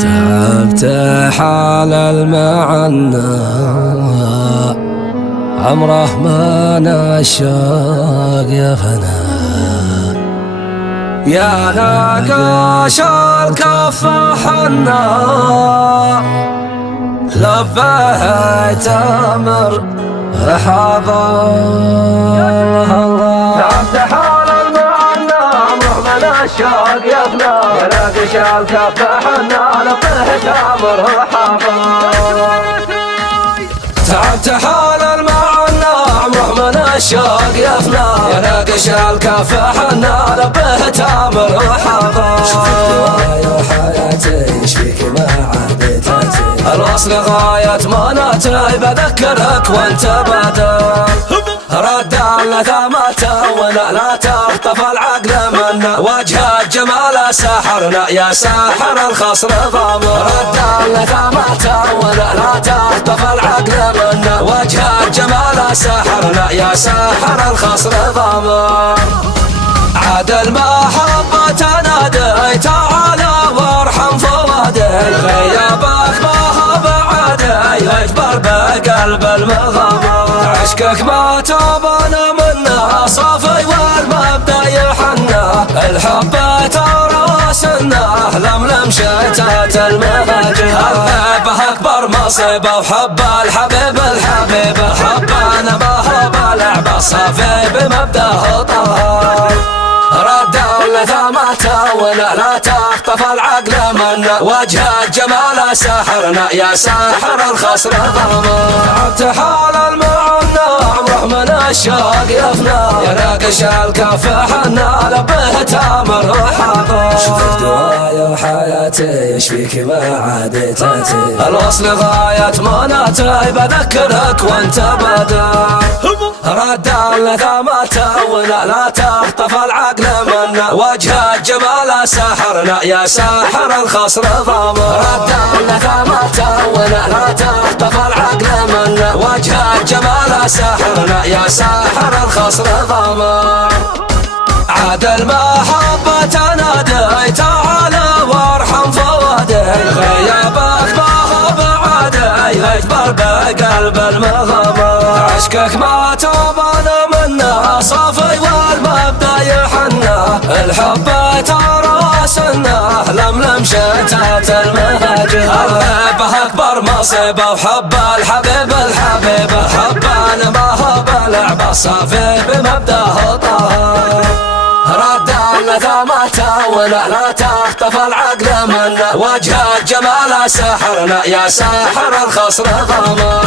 تعبت حال المعنى عمره ما نشاق يا فنا، يا ناقاش الكف حنا لبه تمر حضر. تعبت حال المعنى عمره ما نشاق يا فنا، يا ناقاش الكف حنا لبه تمر حضر. تعبت حال المعنى عمره ما نشاق يا فنا، يا ناقش الكف حنا لبه تامر حضر. شوفك دوايا وحياتي ايش فيك ما عديتاتي، الوصل غاية مناتي بذكرك وانت بدر. رد اللثامة وانا لا تخطف العقل منا، وجه الجمال سحرنا يا ساحر الخصر ضمر. رد اللثامة وانا لا تخطف العقل منا، وجه الجمال سحرنا يا ساحر الخصر ضمر. عاد المحبة نادي تعالى وارحم فؤادي، غيابك ما هو بعدي يجبر بقلب المغامر. عشقك ما تبان منه صافي والمبدا يحنى، الحب تراسنا لملم شتات المهاجر. الذبح اكبر مصيبه وحب الحبيب الحبيب، الحب انا ما هو بلعبه صافي بمبداه طهر. رد اللثامة ولا لا تخطف العقل منا، وجه الجمال سحرنا يا ساحر الخصر ضمر. تعبت حال المعنى عمره ما نشاق يا فنا، يا ناقش الكف حنا لبه تامر حضر. شوفك دوايا وحياتي ايش فيك ما عديتاتي، الوصل غاية مناتي بذكرك وانت بدر. رد اللثامة ولا لا تخطف العقل منا، وجه الجمال سحرنا يا ساحر الخصر ضمر. رد اللثامة ولا لا تخطف العقل منا، وجه الجمال سحرنا يا ساحر الخصر ضمر. عاد المحبة تنادي تعالى وارحم فؤادي، غيابك ما هو بعدي يجبر بقلب المغامر. عشقك ما تبان منه صافي والمبدا يحنى، الحب تراسنا لملم شتات المهاجر. الذبح اكبر مصيبه وحب الحبيب الحبيب، الحب انا ما هو بلعبه صافي بمبداه طهر. رد اللثامة ولا لا تخطف العقل منا، وجه الجمال سحرنا يا ساحر الخصر ضمر.